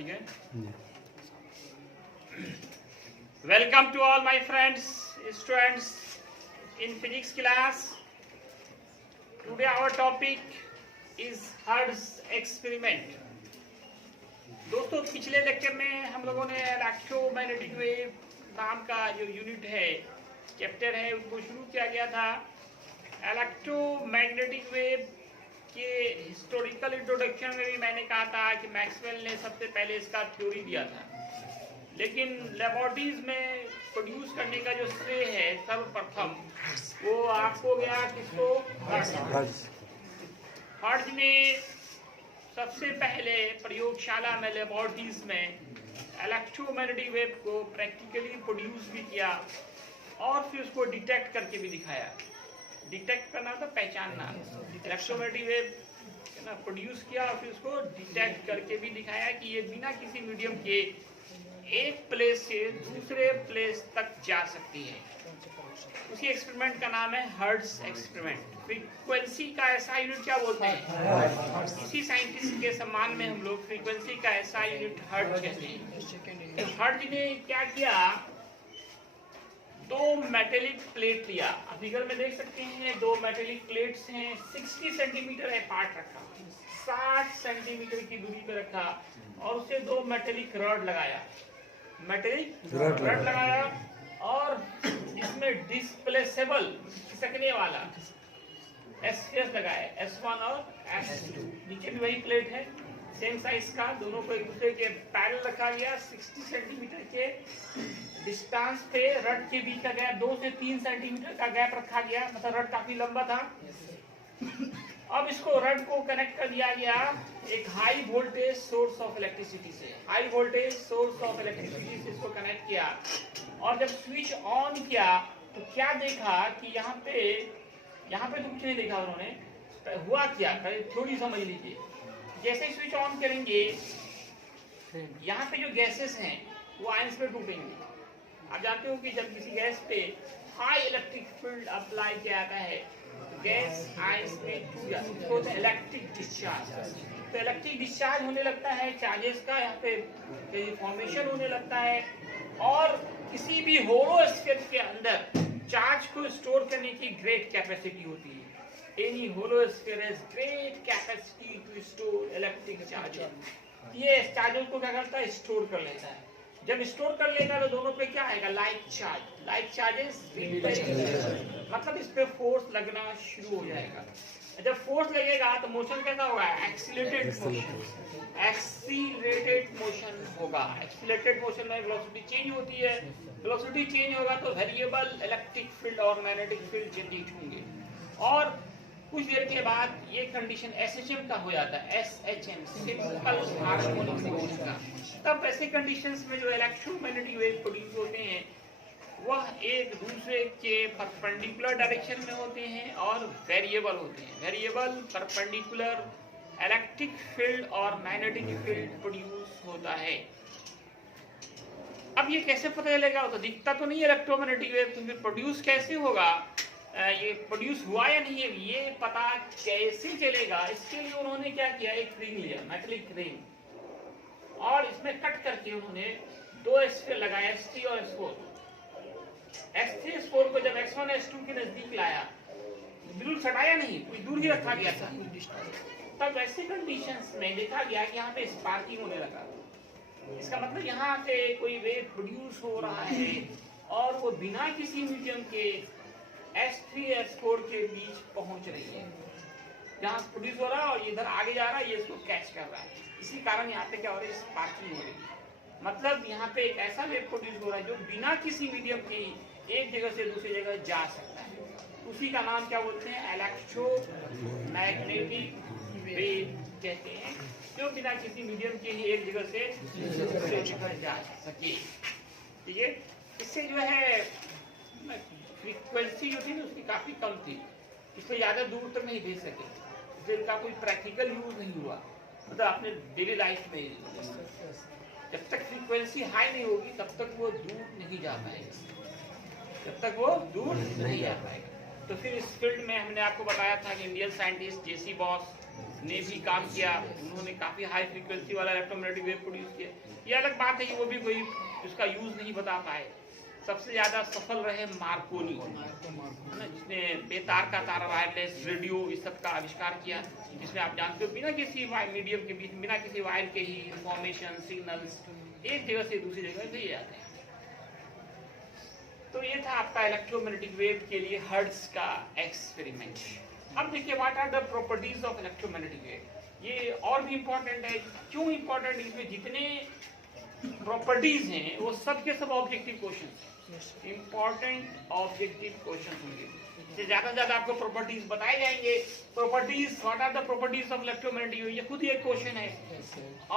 ठीक है। Welcome to all my friends students in physics class. Today our topic is Hertz experiment. दोस्तों, पिछले lecture में हम लोगों ने इलेक्ट्रोमैग्नेटिक वेव नाम का जो यूनिट है, चैप्टर है, उसको शुरू किया गया था। इलेक्ट्रोमैग्नेटिक वेव के हिस्टोरिकल इंट्रोडक्शन में भी मैंने कहा था कि मैक्सवेल ने सबसे पहले इसका थ्योरी दिया था, लेकिन लेबोरेटरीज में प्रोड्यूस करने का जो श्रेय है सर्वप्रथम वो आपको गया किसको? हर्ट्ज ने सबसे पहले प्रयोगशाला में लेबोरेटरीज में इलेक्ट्रोमैग्नेटिक वेव को प्रैक्टिकली प्रोड्यूस भी किया और फिर उसको डिटेक्ट करके भी दिखाया। डिटेक्ट करना था पहचानना, इलेक्ट्रोमैग्नेटिक वेव ना प्रोड्यूस किया और फिर उसको डिटेक्ट करके भी दिखाया कि ये बिना किसी मीडियम के एक प्लेस से दूसरे प्लेस तक जा सकती है। उसी एक्सपेरिमेंट का नाम है हर्ट्ज एक्सपेरिमेंट। फ्रीक्वेंसी का ऐसा यूनिट क्या बोलते हैं? इसी साइंटिस्ट के सम्मान में हम लोग फ्रीक्वेंसी का ऐसा यूनिट हर्ट्ज कहते हैं। तो हर्ट्ज ने क्या किया, दो मेटेलिक प्लेट लिया। फिगर में देख सकते हैं, दो मेटेलिक प्लेट्स हैं, 60 सेंटीमीटर अपार्ट रखा, 60 सेंटीमीटर की दूरी पे रखा और उसे दो मेटेलिक रॉड लगाया, मेटेलिक रॉड लगाया और इसमें डिस्प्लेसेबल खिसकने वाला S लगाया, S1 और S2। नीचे भी वही प्लेट है, सेम साइज का, दोनों को एक दूसरे के पैरेलल रखा गया। 60 सेंटीमीटर के डिस्टेंस पे रड के बीच का गैप 2 से 3 सेंटीमीटर का गैप रखा गया, मतलब रड काफी लंबा था। अब इसको रड को कनेक्ट कर दिया गया एक high voltage source of electricity से। High voltage source of electricity से इसको कनेक्ट किया और जब स्विच ऑन किया तो क्या देखा कि यहाँ पे तो कुछ नहीं देखा उन्होंने। हुआ क्या, थोड़ी समझ लीजिए। जैसे ही स्विच ऑन करेंगे यहाँ पे जो गैसेस हैं वो आयंस में टूटेंगे। आप जानते हो कि जब किसी गैस पे हाई इलेक्ट्रिक फील्ड अप्लाई किया जाता है तो गैस आयंस में टूट जाती है, इलेक्ट्रिक डिस्चार्ज। तो इलेक्ट्रिक डिस्चार्ज होने लगता है, चार्जेस का यहाँ पे फॉर्मेशन होने लगता है और किसी भी होलो स्फीयर के अंदर चार्ज को स्टोर करने की ग्रेट कैपेसिटी होती है। Any hollow sphere has great capacity to store electric charges. ये चार्जेस को क्या करता है? स्टोर कर लेता है। जब स्टोर कर लेगा तो दोनों पे क्या आएगा? Like charge. लाइक चार्जेस मतलब इस पे फोर्स लगना शुरू हो जाएगा। जब फोर्स लगेगा तो मोशन कैसा होगा? Accelerated motion. एक्सीलरेटेड मोशन होगा। एक्सीलरेटेड मोशन में वेलोसिटी चेंज होती है। वेलोसिटी चेंज होगा तो वेरिएबल इलेक्ट्रिक फील्ड और मैग्नेटिक फील्ड जनरेट होंगे और कुछ देर के बाद ये कंडीशन SHM का हो जाता है, SHM सिंपल हार्मोनिक मोशन का। तब ऐसे कंडीशंस में जो इलेक्ट्रोमैग्नेटिक वेव प्रोड्यूस होते हैं वह एक दूसरे के परपेंडिकुलर डायरेक्शन में होते हैं और वेरिएबल होते हैं। वेरिएबल परपेंडिकुलर इलेक्ट्रिक फील्ड और मैग्नेटिक फील्ड प्रोड्यूस होता है। अब ये कैसे पता चलेगा? तो दिखता तो नहीं इलेक्ट्रोमैग्नेटिक वेव, तो फिर प्रोड्यूस कैसे होगा, ये प्रोड्यूस हुआ या नहीं है, ये पता कैसे चलेगा? इसके लिए उन्होंने क्या किया, एक रिंग लिया, मेटलिक रिंग, और इसमें कट करके उन्होंने दो स्फीयर लगाया, S3 और S4। S3 S4 को जब S1 S2 के नजदीक लाया, बिल्कुल सटाया नहीं, कुछ दूर ही रखा गया था। तब ऐसे कंडीशंस में देखा गया कि यहाँ पे स्पार्किंग होने लगा। इसका मतलब यहाँ से कोई वेव प्रोड्यूस हो रहा है और वो बिना किसी मीडियम के S3 S4 के बीच पहुंच रही है। जहां प्रोड्यूस हो रहा है और इधर आगे जा रहा है, ये इसको कैच कर रहा है। इसी कारण यहाँ पे क्या हो रहा है? स्पार्किंग हो रही है। मतलब यहाँ पे एक ऐसा वेव प्रोड्यूस हो रहा है जो बिना किसी मीडियम के एक जगह से दूसरी जगह जा सकता है। उसी का नाम क्या बोलते हैं? इलेक्ट्रोमैग्नेटिक वेव कहते हैं, जो बिना किसी मीडियम के ही एक जगह से दूसरी जगह जा सके। ठीक है, इससे जो है फ्रीक्वेंसी जो थी ना उसकी काफी कम थी, इसको ज्यादा दूर तक नहीं भेज सके, इसलिए इनका कोई प्रैक्टिकल यूज नहीं हुआ। मतलब अपने डेली लाइफ में जब तक फ्रीक्वेंसी हाई नहीं होगी तब तक वो दूर नहीं जा पाएगा, जब तक वो दूर नहीं जा पाएगा। तो फिर इस फील्ड में हमने आपको बताया था कि इंडियन साइंटिस्ट जेसी बॉस ने भी काम किया, उन्होंने काफ़ी हाई फ्रीक्वेंसी वाला इलेक्ट्रोमैग्नेटिक वेव प्रोड्यूस किया। ये अलग बात है कि वो भी कोई उसका यूज़ नहीं बता पाए। सबसे ज़्यादा सफल रहे मार्कोनी, जिसने बेतार का तारा वायरलेस रेडियो इस सब का आविष्कार किया, जिसमें आप जानते हो बिना किसी मीडियम के बीच, बिना किसी वायर के ही इंफॉर्मेशन सिग्नल्स एक जगह से दूसरी जगह भेजे जाते हैं। तो ये था आपका इलेक्ट्रोमैग्नेटिक वेव के लिए हर्ट्ज का एक्सपेरिमेंट। अब देखिए what are the properties of electromagnetic wave. ये और भी इम्पोर्टेंट है। क्यों इम्पोर्टेंट? इसमें जितने प्रॉपर्टीज हैं वो सब के सब ऑब्जेक्टिव क्वेश्चन हैं, इम्पोर्टेंट ऑब्जेक्टिव क्वेश्चन होंगे। इससे ज्यादा से ज्यादा आपको प्रॉपर्टीज बताए जाएंगे। Properties, what are the properties of electromagnetic wave, ये खुद ही एक क्वेश्चन है।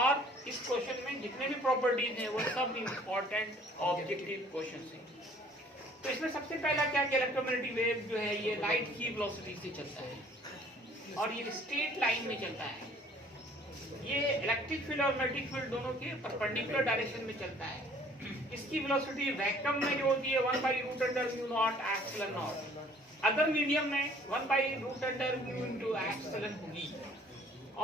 और इस क्वेश्चन में जितने भी प्रॉपर्टीज हैं वो सब इम्पोर्टेंट ऑब्जेक्टिव क्वेश्चन हैं। तो इसमें सबसे पहला क्या कि इलेक्ट्रोमैग्नेटिक वेव जो है ये लाइट की वेलोसिटी से चलता है और ये स्ट्रेट लाइन में चलता है। ये इलेक्ट्रिक फील्ड और मैग्नेटिक फील्ड दोनों के परपेंडिकुलर डायरेक्शन में चलता है। इसकी वेलोसिटी वैक्यूम में जो होती है 1/√μ0 अदर मीडियम में 1/√μ होगी।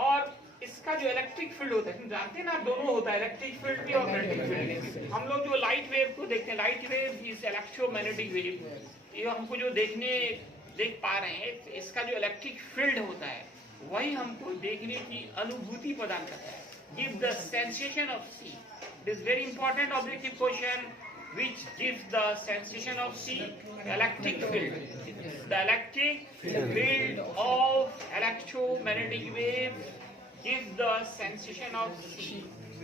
और इसका जो इलेक्ट्रिक फील्ड होता है, जानते हैं ना, दोनों होता है, इलेक्ट्रिक फील्ड भी और मैग्नेटिक फील्ड। हम लोग जो लाइट वेव को देखते हैं, light wave is electromagnetic wave, ये हमको जो देख पा रहे हैं, इसका जो इलेक्ट्रिक फील्ड होता है वही हमको देखने की अनुभूति प्रदान करता है। Give the sensation of see. It is very important objective question which gives the sensation of see electric field. The electric field of electromagnetic wave gives the sensation of see.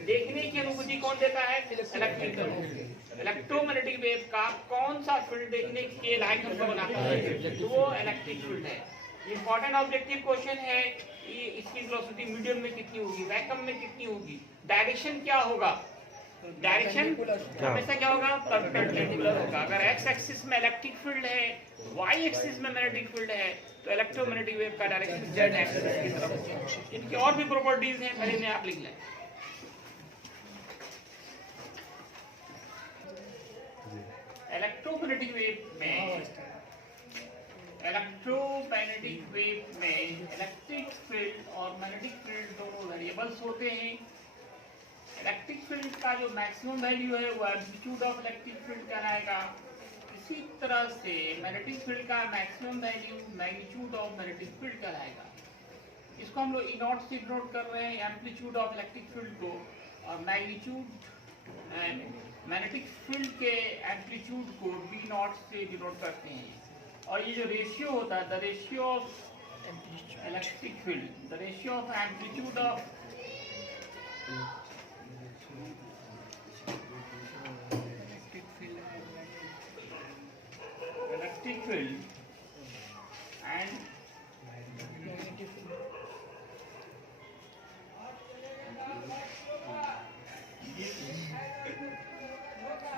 देखने की अनुभूति कौन देता है? Electric field. इलेक्ट्रोमैग्नेटिक वेव का कौन सा field देखने के लायक हमको बनाता है? तो वो इलेक्ट्रिक फील्ड है। इंपॉर्टेंट ऑब्जेक्टिव क्वेश्चन है। इसकी वेलोसिटी मीडियम में कितनी होगी, वैक्यूम में कितनी होगी, डायरेक्शन क्या होगा? डायरेक्शन हमेशा क्या होगा? परपेंडिकुलर होगा। अगर एक्स एक्सिस में इलेक्ट्रिक फील्ड है, वाई एक्सिस में मैग्नेटिक फील्ड है, तो इलेक्ट्रोमैग्नेटिक वेव का डायरेक्शन जेड एक्सिस की तरफ है। इनकी और भी प्रॉपर्टीज हैं, पहले इन्हें आप लिख लें। इलेक्ट्रोमैग्नेटिक वेव में इलेक्ट्रिक फील्ड और मैग्नेटिक फील्ड दोनों वेरिएबल्स होते हैं। इलेक्ट्रिक फील्ड का जो मैक्सिमम वैल्यू है वो एम्पलीट्यूड ऑफ इलेक्ट्रिक फील्ड कहलाएगा। इसी तरह से मैग्नेटिक फील्ड का maximum value magnitude of magnetic field कहलाएगा। इसको हम लोग E0 से डिनोट कर रहे हैं, एम्पलीट्यूड ऑफ इलेक्ट्रिक फील्ड को, और मैग्नीट्यूड मैग्नेटिक फील्ड के एम्पलीट्यूड को B0 से डिनोट करते हैं। और ये जो रेशियो होता है, the ratio of electric field, the ratio of amplitude of electric field and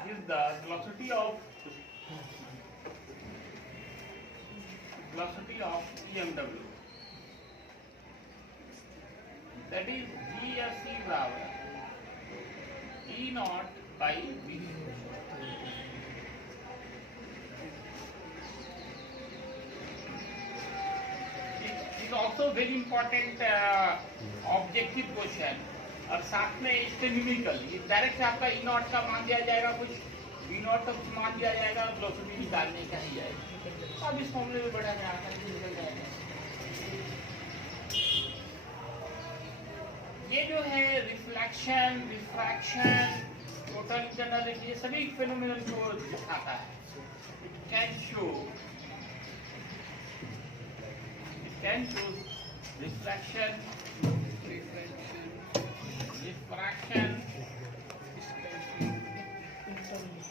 gives the velocity of EMW, that is E या C बराबर E0 by V। Also very important objective question. और साथ में इससे numerical, ये direct आपका E0 का मान दिया जाएगा, कुछ V0 का कुछ मान दिया जाएगा, वेलोसिटी निकालने का ही जाएगा। अब इस फॉर्मूले में बढ़ा में आसानी से निकल जाएगा। ये जो है रिफ्लेक्शन, रिफ्रैक्शन, टोटल इंटरनल, ये सभी फिनोमेनन को दिखाता है। It can show refraction,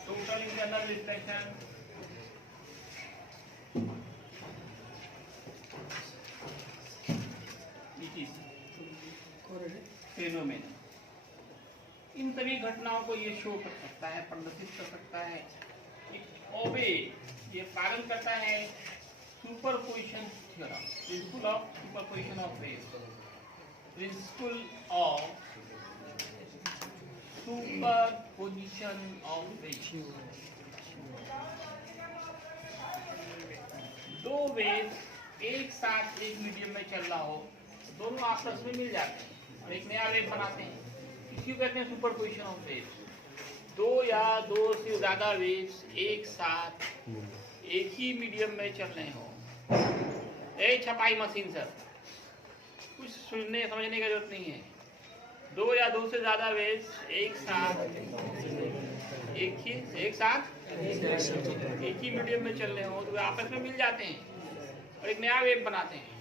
total internal reflection, phenomenon. इन सभी घटनाओं को ये शो कर सकता है, प्रदर्शित कर सकता है। ओबे ये पालन करता है superposition theorem, principle of superposition of waves, principle of superposition of waves. दो वेव एक साथ एक मीडियम में चल रहा हो, दोनों आपस में मिल जाते हैं और एक नया वेव बनाते हैं। इसी को कहते हैं सुपरपोजिशन ऑफ वेव्स। दो या दो से ज्यादा वेव्स एक साथ एक ही मीडियम में चल रहे हो। ए छपाई मशीन सर, कुछ सुनने समझने की जरूरत नहीं है। दो या दो से ज्यादा वेव्स एक साथ एक ही मीडियम में चल रहे हो तो वे आपस में मिल जाते हैं और एक नया वेव बनाते हैं।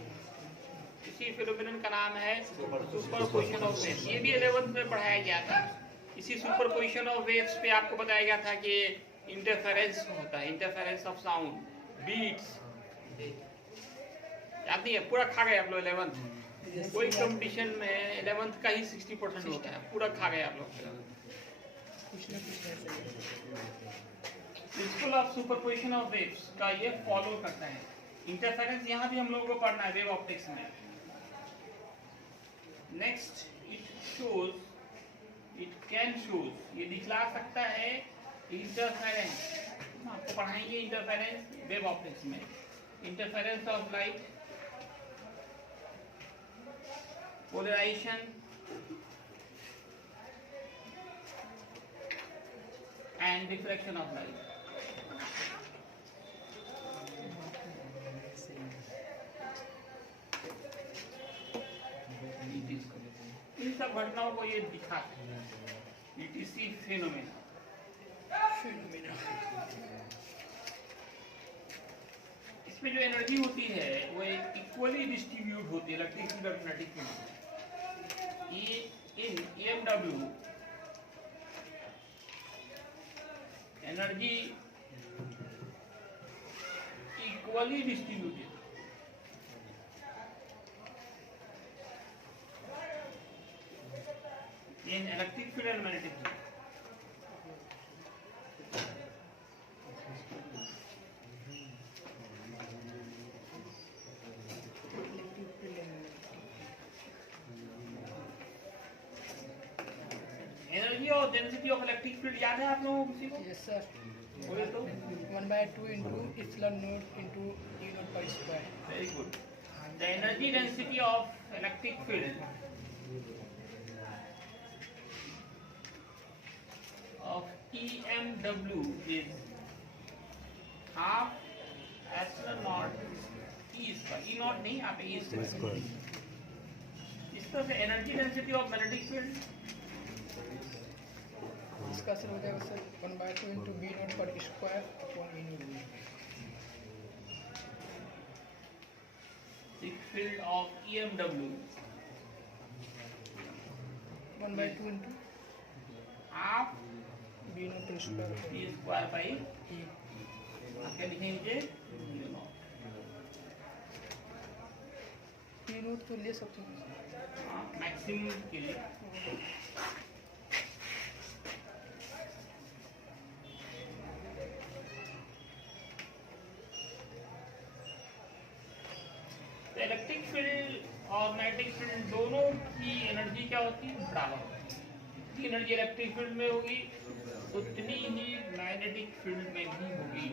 इसी फिनोमेनन का नाम है सुपरपोजिशन ऑफ वेव्स। ये भी 11th में पढ़ाया गया था। इसी सुपरपोजिशन ऑफ वेव्स पे आपको बताया गया था कि इंटरफेरेंस होता है, इंटरफेरेंस ऑफ साउंड, बीट्स। याद नहीं है? पूरा खा गए आप लोग 11th। कोई कंपटीशन में 11th का ही 60% होता है, पूरा खा गए आप लोग। Principle of superposition of waves का ये फॉलो करता है। इंटरफेरेंस यहाँ भी हम लोगों को पढ़ना है वेव ऑप्टिक्स में। नेक्स्ट, इट कैन शोज, ये दिखला सकता है इंटरफेरेंस। आपको पढ़ाएंगे इंटरफेरेंस वेव ऑप्टिक्स में। Interference of light, polarisation and reflection of light. इन सब घटनाओं को ये दिखाते हैं। ETC phenomena. इसमें जो एनर्जी होती है वो इक्वली डिस्ट्रीब्यूट होती है इलेक्ट्रिक और magnetic field. In EMW energy equally distributed. In electric field and magnetic field. Energy और डेंसिटी ऑफ इलेक्ट्रिक फील्ड याद है आप लोगों को? किसी को? Yes sir. बोले तो 1/2 into epsilon naught into E naught pi square. very good. The energy density of electric field of EMW is half epsilon naught E square. E naught नहीं, आप E square। इस तरह से energy density of magnetic field इसका असर हो जाएगा sir 1/2 into B naught per square upon E naught. The field of EMW 1/2 into half B naught per square upon E square by E. क्या लिखेंगे? E naught तो ले सकते हैं मैक्सिमम के लिए। इलेक्ट्रिक फील्ड और मैग्नेटिक फील्ड दोनों की एनर्जी क्या होती है? बराबर होती है। जितनी एनर्जी इलेक्ट्रिक फील्ड में होगी उतनी ही मैग्नेटिक फील्ड में भी होगी।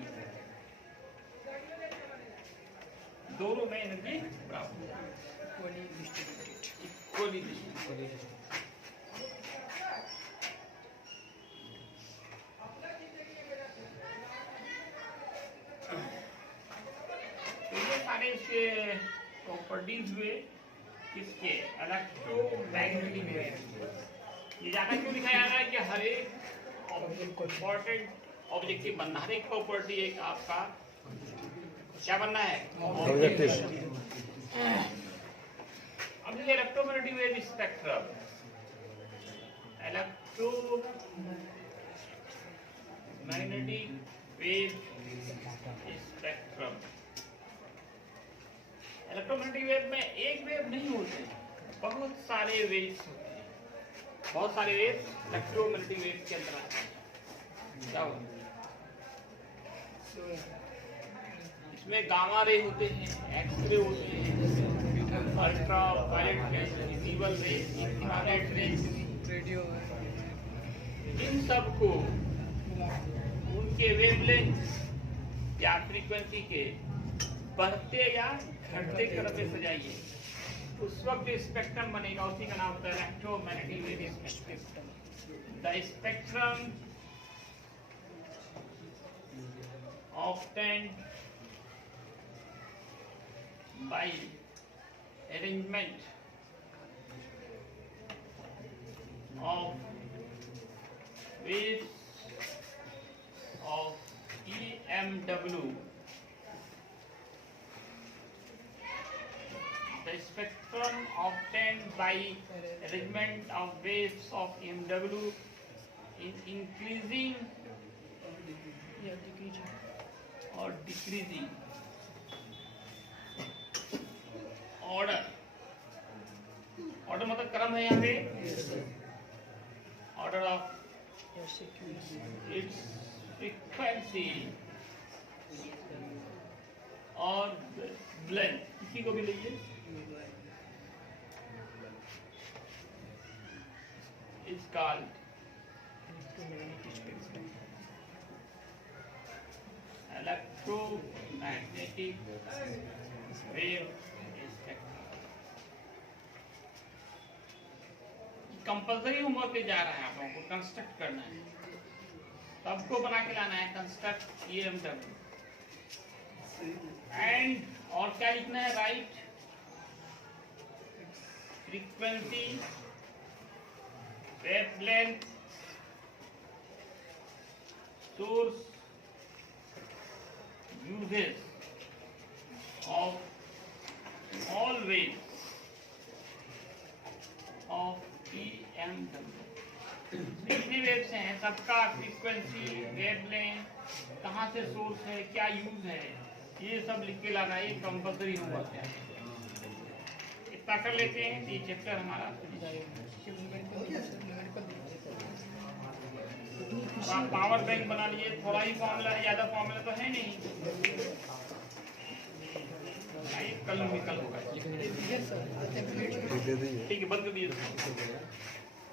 दोनों में एनर्जी बराबर इक्वली डिस्ट्रीब्यूटेड। Equally distributed. सारे इसके प्रॉपर्टीज हुए किसके? Electromagnetic wave. ये ज्यादा क्यों दिखाया जा रहा है कि हर एक इम्पोर्टेंट ऑब्जेक्टिव बनना, हर एक प्रॉपर्टी एक आपका क्या बनना है? ऑब्जेक्टिव। अब ये electromagnetic wave spectrum, electromagnetic wave spectrum. Electromagnetic wave में एक वेव नहीं होते, बहुत सारे वेव्स होते हैं। बहुत सारे वेव्स इलेक्ट्रोमैग्नेटिक वेव के अंदर आते हैं। क्या होता है? इसमें गामा रे होते हैं, एक्सरे होते हैं, ultra violet rays, visible rays, infrared rays, radio. इन सब को उनके वेवलेंथ या फ्रीक्वेंसी के बढ़ते या घटते क्रम में सजाइए, उस वक्त जो स्पेक्ट्रम बनेगा उसी का नाम होता है electromagnetic radiation spectrum. The spectrum obtained by arrangement of waves of EMW. The spectrum obtained by arrangement of waves of EMW is increasing or decreasing order मतलब क्रम है यहाँ पे order of its frequency और length, इसी को भी लीजिए, is called electromagnetic wave spectrum। Compulsory homework पे जा रहा है, आप लोगों को कंस्ट्रक्ट करना है, सबको बना के लाना है कंस्ट्रक्ट EMW एंड, और क्या लिखना है, right frequency, wavelength, source, uses of all waves of EMW। जितने वेव्स हैं सबका फ्रीक्वेंसी, वेवलेंथ, कहाँ से सोर्स है, क्या यूज है, ये सब लिख के लाना है, ये कंपल्सरी होगा। इतना कर लेते हैं, ये चैप्टर हमारा आप पावर बैंक बना लिए, थोड़ा ही फॉर्मूला, ज्यादा फॉर्मूला तो है नहीं, कल होगा। ठीक है, बंद कर दिए।